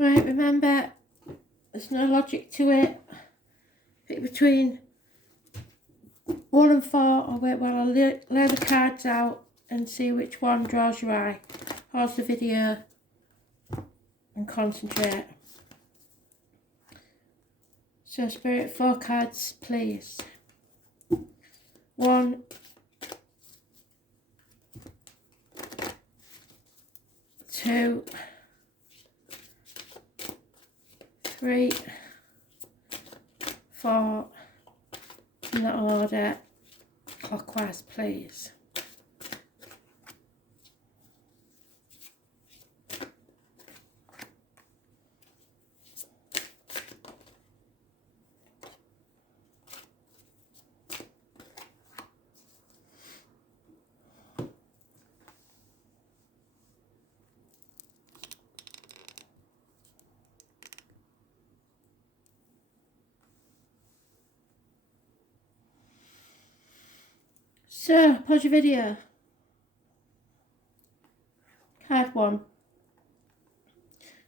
Right, remember, there's no logic to it. Pick between 1 and 4, or wait while I lay the cards out and see which one draws your eye. Pause the video and concentrate. So Spirit, 4 cards please. 1, 2, 3, 4, in that order, clockwise please. So, pause your video. Card 1.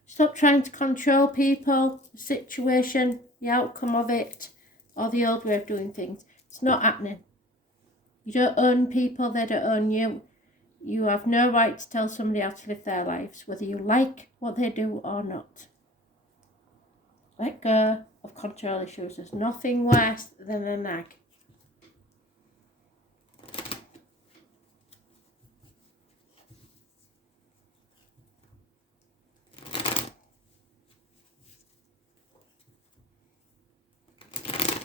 Stop trying to control people, the situation, the outcome of it, or the old way of doing things. It's not happening. You don't own people, they don't own you. You have no right to tell somebody how to live their lives, whether you like what they do or not. Let go of control issues. There's nothing worse than a nag.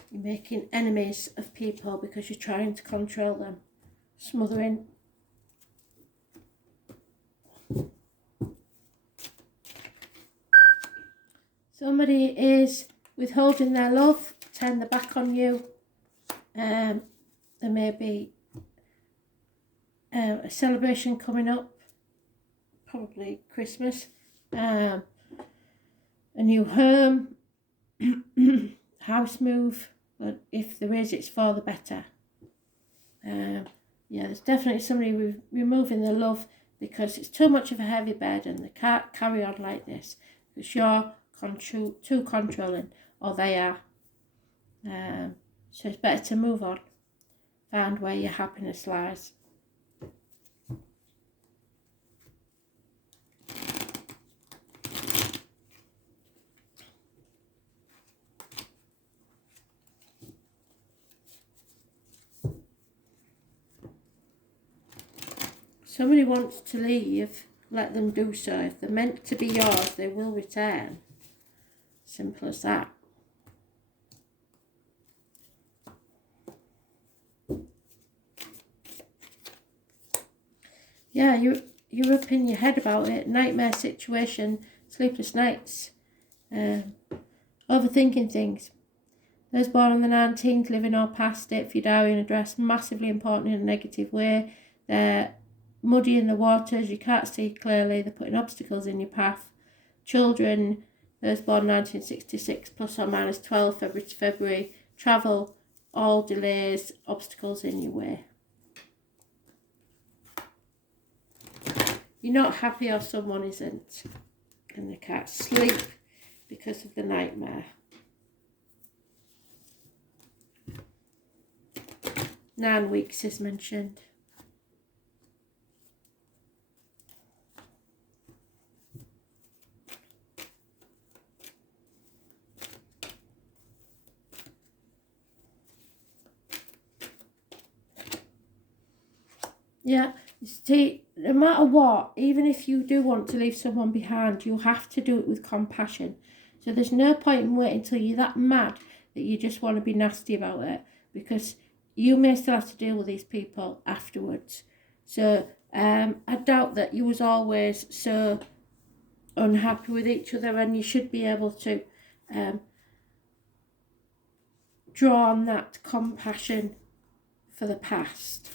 You're making enemies of people because you're trying to control them. Smothering. Somebody is withholding their love, turn their back on you. There may be a celebration coming up, probably Christmas. A new home, house move, but if there is, it's for the better. Yeah, there's definitely somebody removing their love because it's too much of a heavy burden. They can't carry on like this because you're too controlling, or they are. So it's better to move on, find where your happiness lies. Somebody wants to leave, let them do so. If they're meant to be yours, they will return. Simple as that. Yeah, you're up in your head about it. Nightmare situation, sleepless nights, overthinking things. Those born on the 19th, living or past it, for your diary and address, massively important in a negative way. They're muddy in the waters, you can't see clearly, they're putting obstacles in your path. Children, those born 1966, plus or minus 12 February to February, travel, all delays, obstacles in your way. You're not happy or someone isn't, and they can't sleep because of the nightmare. 9 weeks is mentioned. Yeah, see, no matter what, even if you do want to leave someone behind, you have to do it with compassion. So there's no point in waiting until you're that mad that you just want to be nasty about it, because you may still have to deal with these people afterwards. So I doubt that you was always so unhappy with each other, and you should be able to draw on that compassion for the past.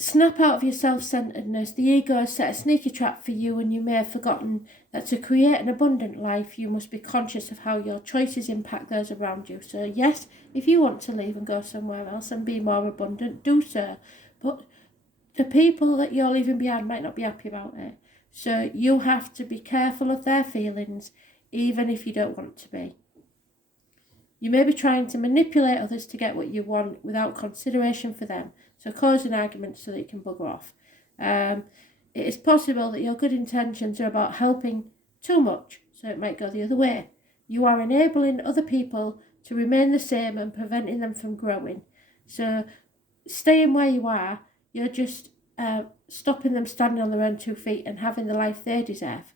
Snap out of your self-centeredness. The ego has set a sneaky trap for you, and you may have forgotten that to create an abundant life, you must be conscious of how your choices impact those around you. So yes, if you want to leave and go somewhere else and be more abundant, do so. But the people that you're leaving behind might not be happy about it. So you have to be careful of their feelings, even if you don't want to be. You may be trying to manipulate others to get what you want without consideration for them, so causing arguments so that you can bugger off. It is possible that your good intentions are about helping too much, so it might go the other way. You are enabling other people to remain the same and preventing them from growing. So staying where you are, you're just stopping them standing on their own 2 feet and having the life they deserve.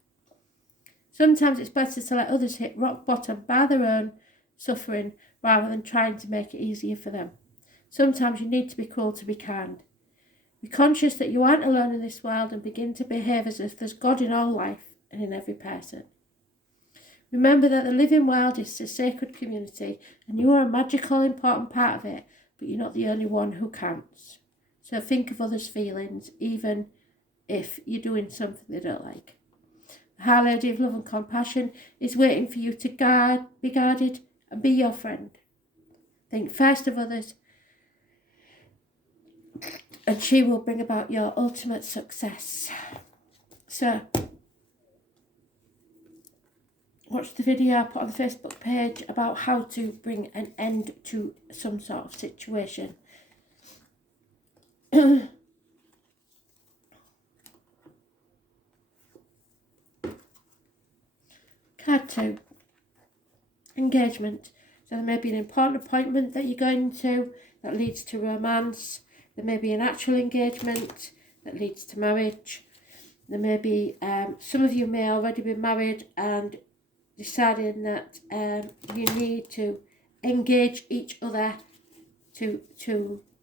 Sometimes it's better to let others hit rock bottom by their own suffering rather than trying to make it easier for them. Sometimes you need to be cruel to be kind. Be conscious that you aren't alone in this world and begin to behave as if there's God in all life and in every person. Remember that the living world is a sacred community and you are a magical, important part of it, but you're not the only one who counts. So think of others' feelings, even if you're doing something they don't like. The High Lady of Love and Compassion is waiting for you to be guarded and be your friend. Think first of others, and she will bring about your ultimate success. So, watch the video I put on the Facebook page about how to bring an end to some sort of situation. Card 2. Engagement. So there may be an important appointment that you're going to that leads to romance. There may be an actual engagement that leads to marriage. There may be, some of you may already be married and deciding that you need to engage each other to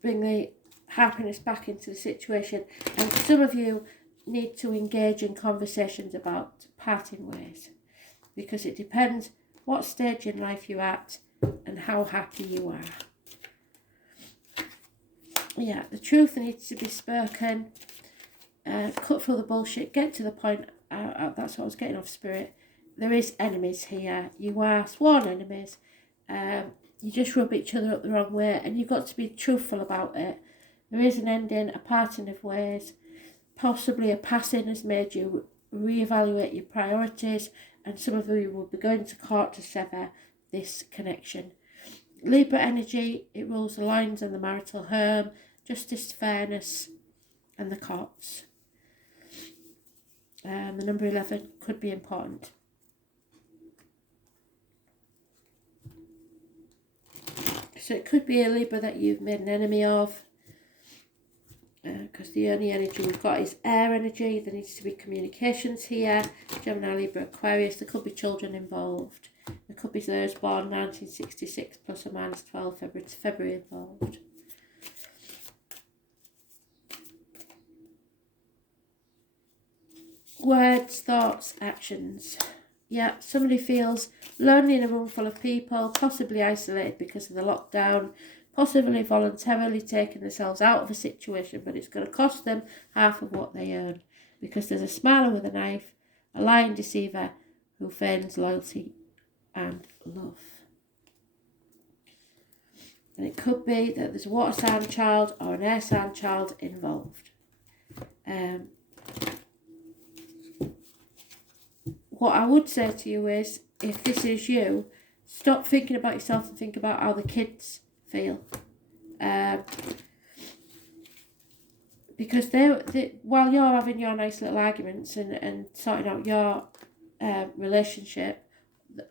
bring the happiness back into the situation. And some of you need to engage in conversations about parting ways, because it depends what stage in life you're at and how happy you are. Yeah, the truth needs to be spoken. Cut through the bullshit. Get to the point. That's what I was getting off, Spirit. There is enemies here. You are sworn enemies. You just rub each other up the wrong way, and you've got to be truthful about it. There is an ending, a parting of ways. Possibly a passing has made you reevaluate your priorities, and some of you will be going to court to sever this connection. Libra energy, it rules the lines and the marital home, justice, fairness, and the courts. The number 11 could be important. So it could be a Libra that you've made an enemy of, because the only energy we've got is air energy. There needs to be communications here. Gemini, Libra, Aquarius. There could be children involved. There could be those born 1966 plus or minus 12 February involved. Words, thoughts, actions. Yeah, somebody feels lonely in a room full of people, possibly isolated because of the lockdown, possibly voluntarily taking themselves out of a situation, but it's going to cost them half of what they earn, because there's a smiler with a knife, a lying deceiver who feigns loyalty and love. And it could be that there's a water sign child or an air sign child involved. What I would say to you is, if this is you, stop thinking about yourself and think about how the kids feel. Because they while you're having your nice little arguments and sorting out your relationship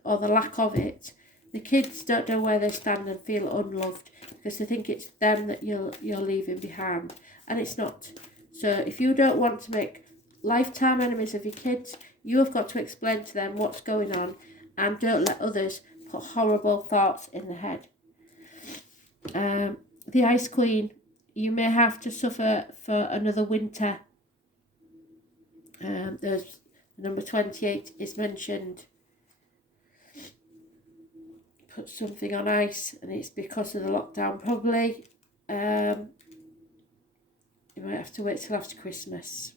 or the lack of it, the kids don't know where they stand and feel unloved because they think it's them that you're leaving behind, and it's not. So if you don't want to make lifetime enemies of your kids, you have got to explain to them what's going on, and don't let others put horrible thoughts in the head. The Ice Queen, you may have to suffer for another winter. There's number 28 is mentioned. Put something on ice, and it's because of the lockdown probably. You might have to wait till after Christmas.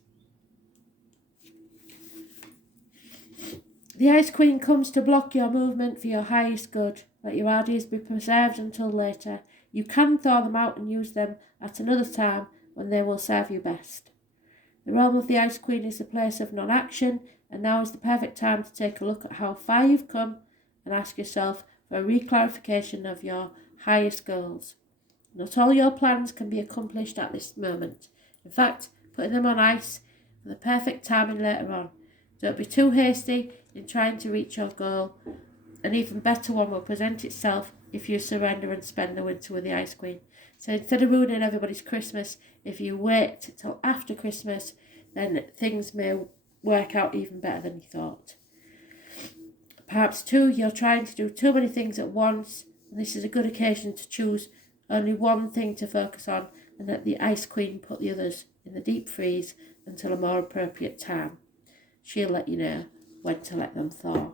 The Ice Queen comes to block your movement for your highest good. Let your ideas be preserved until later. You can thaw them out and use them at another time, when they will serve you best. The realm of the Ice Queen is the place of non-action, and now is the perfect time to take a look at how far you've come and ask yourself for a reclarification of your highest goals. Not all your plans can be accomplished at this moment. In fact, putting them on ice for the perfect timing later on. Don't be too hasty in trying to reach your goal. An even better one will present itself if you surrender and spend the winter with the Ice Queen. So instead of ruining everybody's Christmas, if you wait till after Christmas, then things may work out even better than you thought. Perhaps too, you're trying to do too many things at once, and this is a good occasion to choose only one thing to focus on, and let the Ice Queen put the others in the deep freeze until a more appropriate time. She'll let you know when to let them thaw.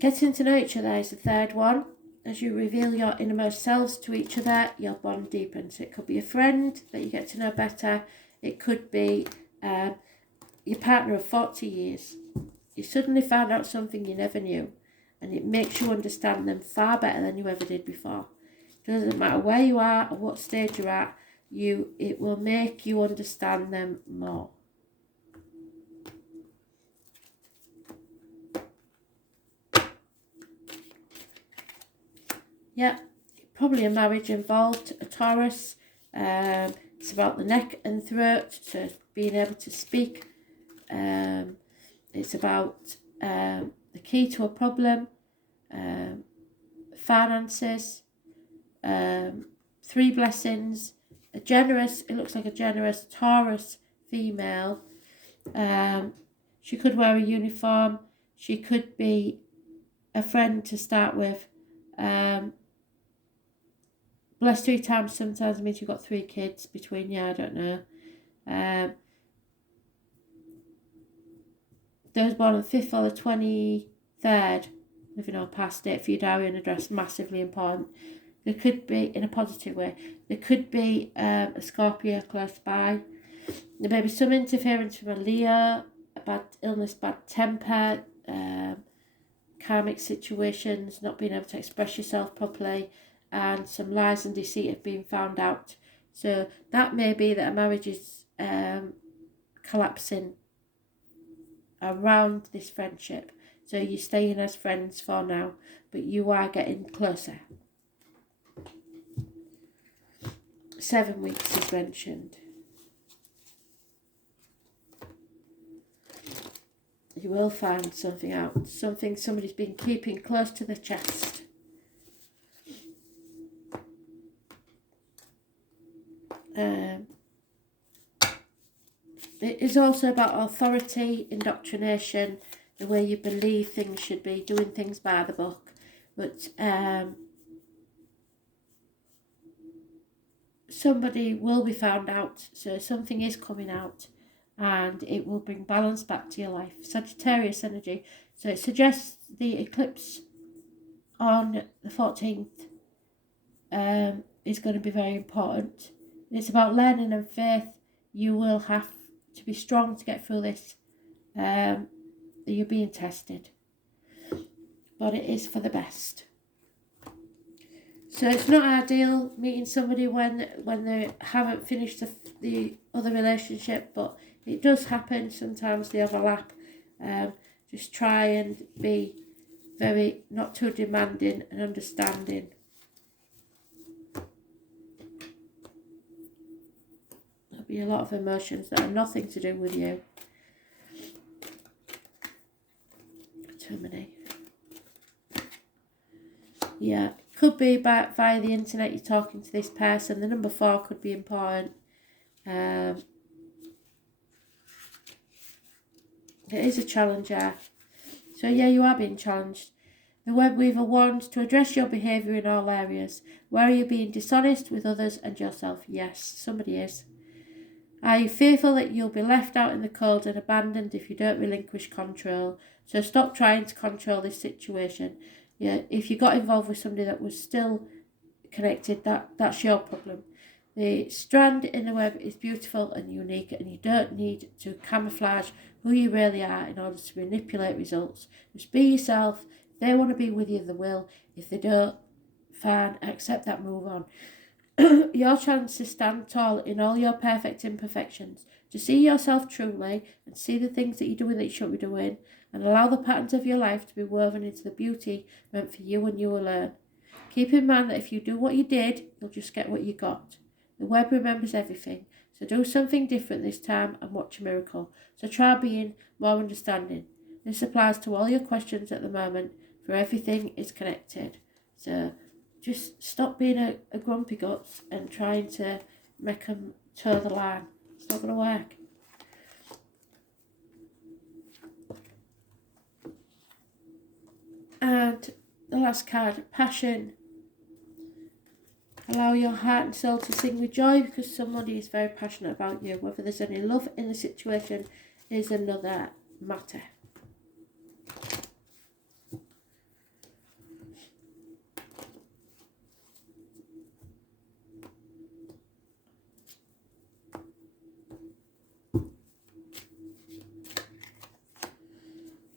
Getting to know each other is the third one. As you reveal your innermost selves to each other, your bond deepens. It could be a friend that you get to know better. It could be your partner of 40 years. You suddenly found out something you never knew, and it makes you understand them far better than you ever did before. It doesn't matter where you are or what stage you're at, it will make you understand them more. Yeah, probably a marriage involved, a Taurus. It's about the neck and throat, so being able to speak. It's about the key to a problem, finances, 3 blessings, it looks like a generous Taurus female. She could wear a uniform, she could be a friend to start with. Blessed 3 times sometimes means you've got 3 kids between you, I don't know. Those born on the 5th or the 23rd, living on past date for your diary and address, massively important. There could be, in a positive way, there could be a Scorpio close by. There may be some interference from a Leo, a bad illness, bad temper, karmic situations, not being able to express yourself properly, and some lies and deceit have been found out. So that may be that a marriage is collapsing around this friendship. So you're staying as friends for now, but you are getting closer. 7 weeks is mentioned. You will find something out, something somebody's been keeping close to the chest. It is also about authority, indoctrination, the way you believe things should be, doing things by the book. But somebody will be found out, so something is coming out, and it will bring balance back to your life. Sagittarius energy. So it suggests the eclipse on the 14th is going to be very important. It's about learning and faith. You will have to be strong to get through this. You're being tested, but it is for the best. So it's not ideal meeting somebody when they haven't finished the other relationship, but it does happen. Sometimes they overlap. Just try and be very, not too demanding and understanding. There'll be a lot of emotions that are nothing to do with you. Too many. Yeah, could be via the internet you're talking to this person. The number 4 could be important. It is a challenger. So yeah, you are being challenged. The Web Weaver warns to address your behaviour in all areas. Where are you being dishonest with others and yourself? Yes, somebody is. Are you fearful that you'll be left out in the cold and abandoned if you don't relinquish control? So stop trying to control this situation. Yeah, if you got involved with somebody that was still connected, that's your problem. The strand in the web is beautiful and unique, and you don't need to camouflage who you really are in order to manipulate results. Just be yourself. If they want to be with you, they will. If they don't, fine, accept that, move on. Your chance to stand tall in all your perfect imperfections, to see yourself truly and see the things that you're doing that you shouldn't be doing, and allow the patterns of your life to be woven into the beauty meant for you and you alone. Keep in mind that if you do what you did, you'll just get what you got. The web remembers everything, so do something different this time and watch a miracle. So try being more understanding. This applies to all your questions at the moment, for everything is connected. So just stop being a grumpy guts and trying to make them toe the line. It's not going to work. And the last card, passion. Allow your heart and soul to sing with joy because somebody is very passionate about you. Whether there's any love in the situation is another matter.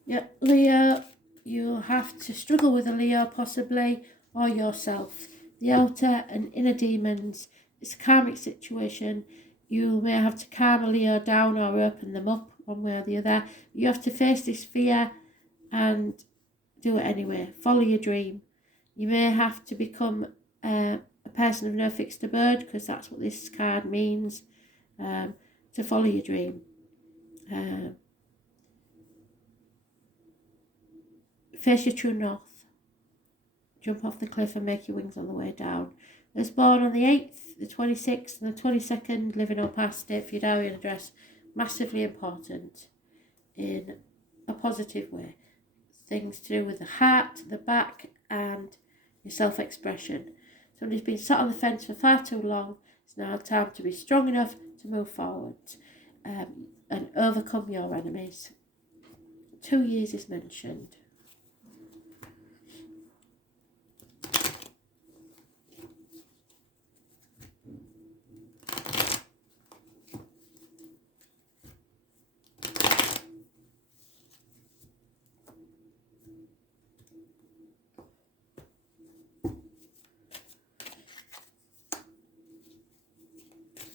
Yeah, Leo, you'll have to struggle with a Leo possibly, or yourself. The outer and inner demons. It's a karmic situation. You may have to calm a Leo down or open them up one way or the other. You have to face this fear and do it anyway. Follow your dream. You may have to become a person of no fixed abode, because that's what this card means, to follow your dream. Face your true north. Jump off the cliff and make your wings on the way down. Those born on the 8th, the 26th and the 22nd, living or past date for your diary and address, massively important in a positive way. Things to do with the heart, the back and your self-expression. Somebody's been sat on the fence for far too long. It's now time to be strong enough to move forward and overcome your enemies. 2 years is mentioned.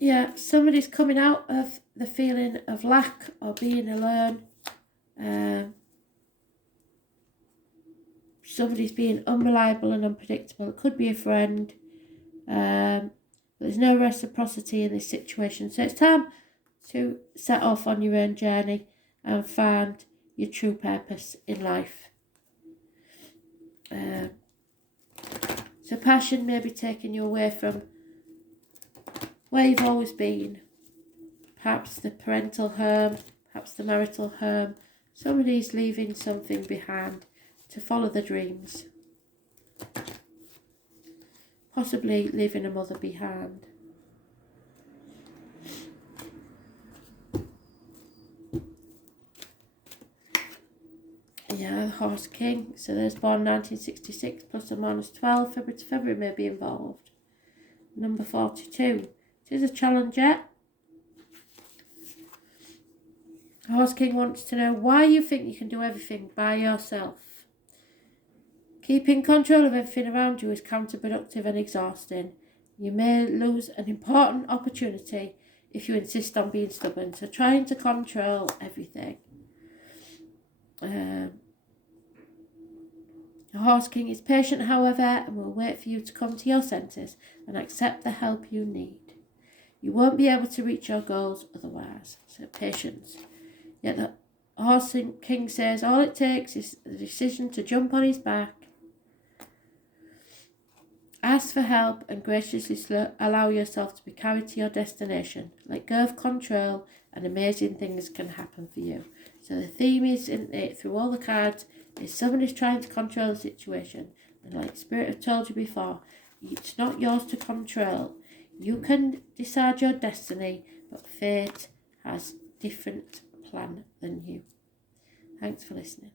Yeah, somebody's coming out of the feeling of lack or being alone. Somebody's being unreliable and unpredictable. It could be a friend. But there's no reciprocity in this situation. So it's time to set off on your own journey and find your true purpose in life. So passion may be taking you away from where you've always been. Perhaps the parental home, perhaps the marital home. Somebody's leaving something behind to follow the dreams. Possibly leaving a mother behind. Yeah, the Horse King. So there's born 1966 plus or minus 12. February to February may be involved. Number 42. It is a challenger. The Horse King wants to know why you think you can do everything by yourself. Keeping control of everything around you is counterproductive and exhausting. You may lose an important opportunity if you insist on being stubborn. So trying to control everything. The Horse King is patient, however, and will wait for you to come to your senses and accept the help you need. You won't be able to reach your goals otherwise. So patience. Yet the Horse King says all it takes is the decision to jump on his back, ask for help, and graciously allow yourself to be carried to your destination. Let go of control and amazing things can happen for you. So the theme is, through all the cards, is somebody's trying to control the situation. And like Spirit have told you before, it's not yours to control. You can decide your destiny, but fate has different plan than you. Thanks for listening.